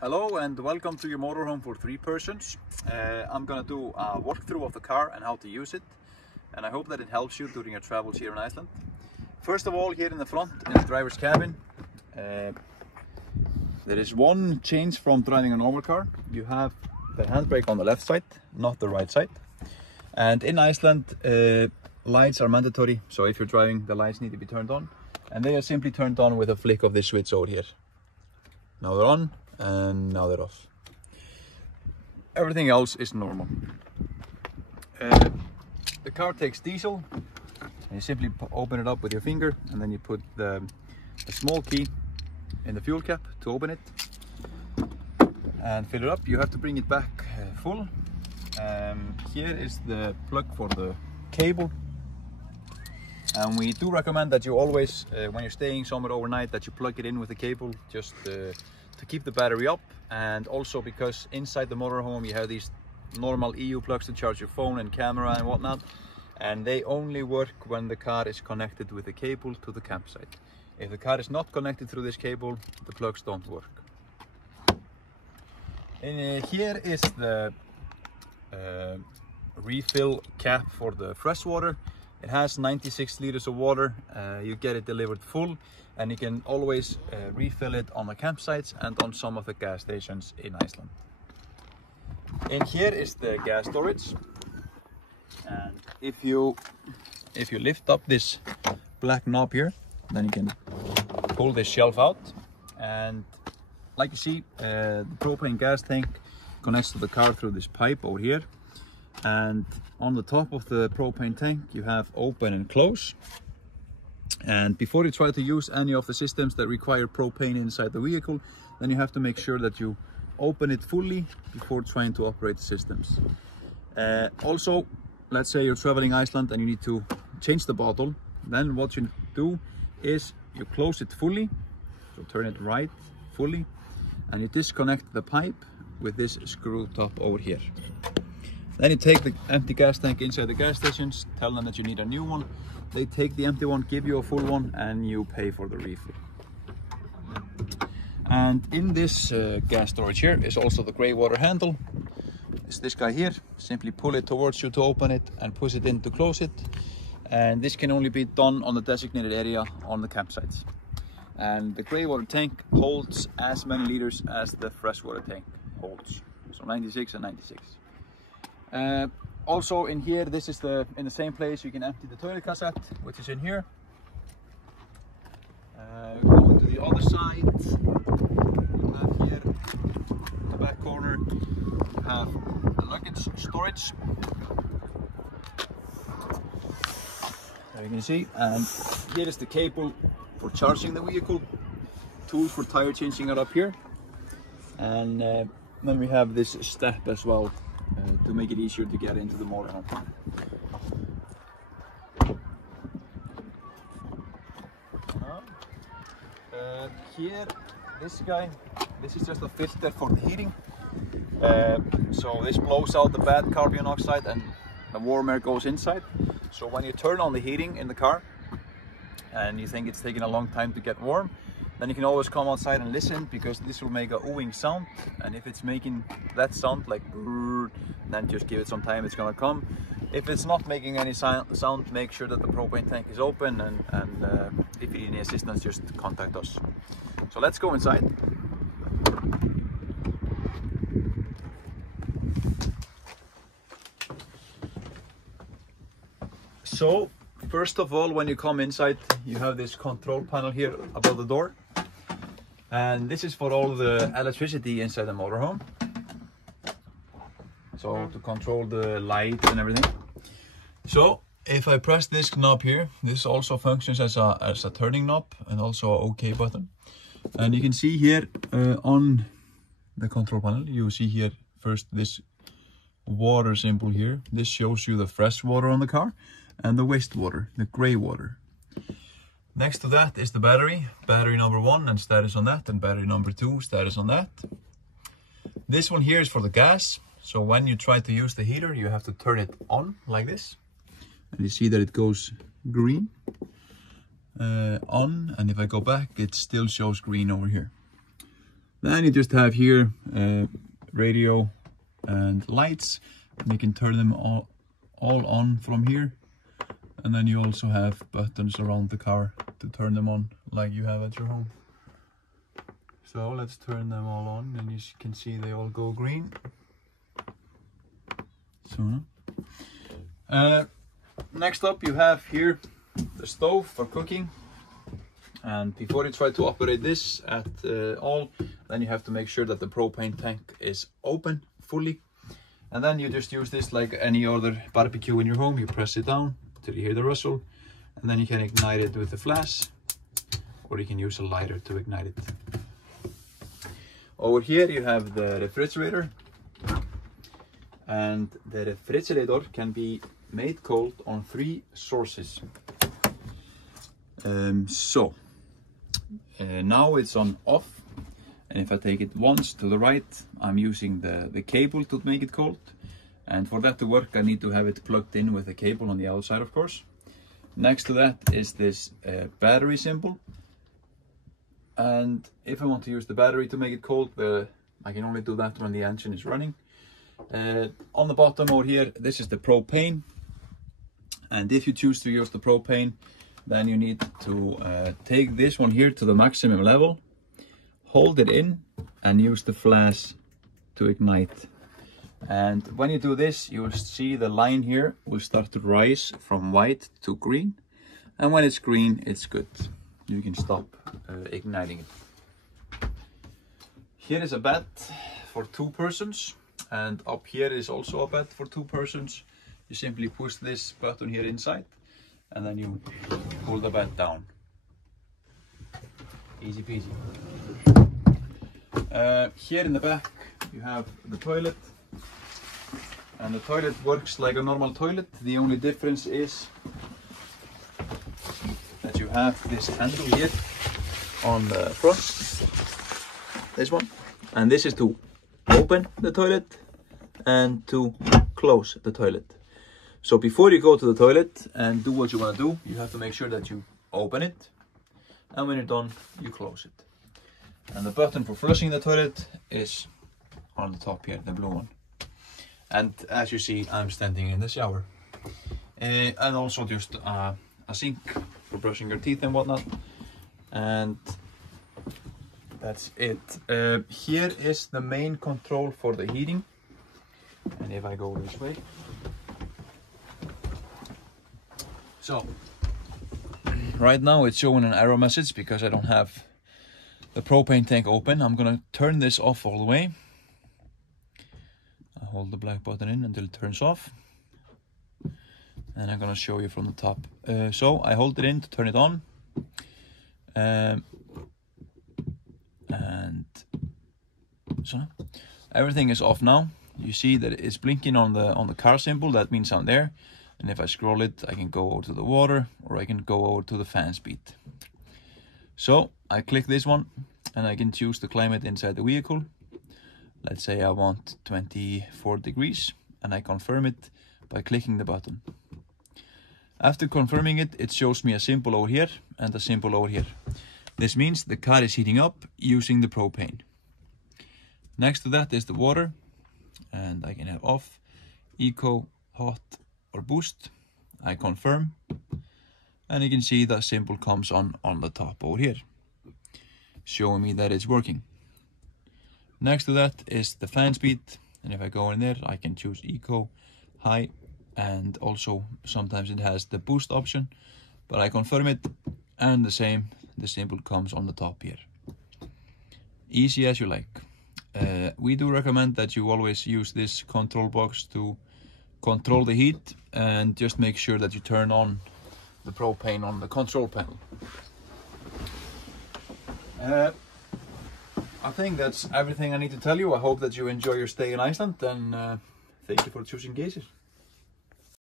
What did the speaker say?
Hello and welcome to your motorhome for 3 persons. I'm gonna do a walkthrough of the car and how to use it, and I hope that it helps you during your travels here in Iceland. First of all, here in the front, in the driver's cabin, there is one change from driving a normal car. You have the handbrake on the left side, not the right side. And in Iceland, lights are mandatory, so if you're driving, the lights need to be turned on. And they are simply turned on with a flick of this switch over here. Now they're on. And now they're off. Everything else is normal. The car takes diesel, and you simply open it up with your finger, and then you put the small key in the fuel cap to open it and fill it up. You have to bring it back full. Here is the plug for the cable, and we do recommend that you always, when you're staying somewhere overnight, that you plug it in with the cable, just to keep the battery up, and also because inside the motorhome you have these normal EU plugs to charge your phone and camera and whatnot, and they only work when the car is connected with the cable to the campsite. If the car is not connected through this cable, the plugs don't work. And here is the refill cap for the fresh water. It has 96 liters of water. You get it delivered full, and you can always refill it on the campsites and on some of the gas stations in Iceland. In here is the gas storage, and if you lift up this black knob here, then you can pull this shelf out, and like you see, the propane gas tank connects to the car through this pipe over here. And on the top of the propane tank you have open and close. And before you try to use any of the systems that require propane inside the vehicle, then you have to make sure that you open it fully before trying to operate the systems. Also, let's say you're traveling Iceland and you need to change the bottle, then what you do is you close it fully, so turn it right fully, and you disconnect the pipe with this screw top over here. Then you take the empty gas tank inside the gas stations, tell them that you need a new one. They take the empty one, give you a full one, and you pay for the refill. And in this gas storage here is also the grey water handle. It's this guy here. Simply pull it towards you to open it and push it in to close it. And this can only be done on the designated area on the campsites. And the grey water tank holds as many liters as the freshwater tank holds. So 96 and 96. Also in here, this is in the same place you can empty the toilet cassette, which is in here. Going to the other side, you have here in the back corner, you have the luggage storage. There you can see, and here is the cable for charging the vehicle. Tools for tire changing are up here, and then we have this step as well, to make it easier to get into the motorhome. Here, this is just a filter for the heating. So this blows out the bad carbon dioxide and the warm air goes inside. So when you turn on the heating in the car and you think it's taking a long time to get warm, then you can always come outside and listen, because this will make a oohing sound, and if it's making that sound like brrr, then just give it some time, it's gonna come. If it's not making any sound, make sure that the propane tank is open, and if you need any assistance, just contact us. So let's go inside. So first of all, when you come inside, you have this control panel here above the door. And this is for all the electricity inside the motorhome. So to control the lights and everything. So if I press this knob here, this also functions as a turning knob and also an OK button. And you can see here on the control panel, you see here first this water symbol here. This shows you the fresh water on the car and the wastewater, the grey water. Next to that is the battery number 1 and status on that, and battery number 2, status on that. This one here is for the gas, so when you try to use the heater, you have to turn it on like this. And you see that it goes green on, and if I go back, it still shows green over here. Then you just have here radio and lights, and you can turn them all on from here. And then you also have buttons around the car to turn them on like you have at your home. So let's turn them all on, and you can see they all go green. So next up you have here the stove for cooking. And before you try to operate this at all, then you have to make sure that the propane tank is open fully. And then you just use this like any other barbecue in your home. You press it down till you hear the rustle, and then you can ignite it with a flash, or you can use a lighter to ignite it. Over here you have the refrigerator, and the refrigerator can be made cold on 3 sources. Now it's on off, and if I take it once to the right, I'm using the cable to make it cold. And for that to work, I need to have it plugged in with a cable on the outside, of course. Next to that is this battery symbol. And if I want to use the battery to make it cold, I can only do that when the engine is running. On the bottom over here, this is the propane. And if you choose to use the propane, then you need to take this one here to the maximum level, hold it in, and use the flash to ignite. And when you do this, you will see the line here will start to rise from white to green. And when it's green, it's good. You can stop igniting it. Here is a bed for 2 persons. And up here is also a bed for 2 persons. You simply push this button here inside, and then you pull the bed down. Easy peasy. Here in the back, you have the toilet. And the toilet works like a normal toilet. The only difference is that you have this handle here on the front, this one, and this is to open the toilet and to close the toilet. So before you go to the toilet and do what you want to do, you have to make sure that you open it, and when you're done, you close it. And the button for flushing the toilet is on the top here, the blue one. And as you see, I'm standing in the shower. And also just a sink for brushing your teeth and whatnot. And that's it. Here is the main control for the heating. And if I go this way. So, right now it's showing an error message because I don't have the propane tank open. I'm gonna turn this off all the way. I hold the black button in until it turns off. And I'm gonna show you from the top. So I hold it in to turn it on. And so everything is off now. You see that it's blinking on the car symbol. That means I'm there. And if I scroll it, I can go over to the water, or I can go over to the fan speed. So I click this one, and I can choose the climate inside the vehicle. Let's say I want 24 degrees, and I confirm it by clicking the button. After confirming it, it shows me a symbol over here and a symbol over here. This means the car is heating up using the propane. Next to that is the water, and I can have off, eco, hot, or boost. I confirm, and you can see that symbol comes on the top over here, showing me that it's working. Next to that is the fan speed, and if I go in there, I can choose eco, high, and also sometimes it has the boost option, but I confirm it, and the symbol comes on the top here. Easy as you like. We do recommend that you always use this control box to control the heat, and just make sure that you turn on the propane on the control panel. I think that's everything I need to tell you. I hope that you enjoy your stay in Iceland, and thank you for choosing Geysir.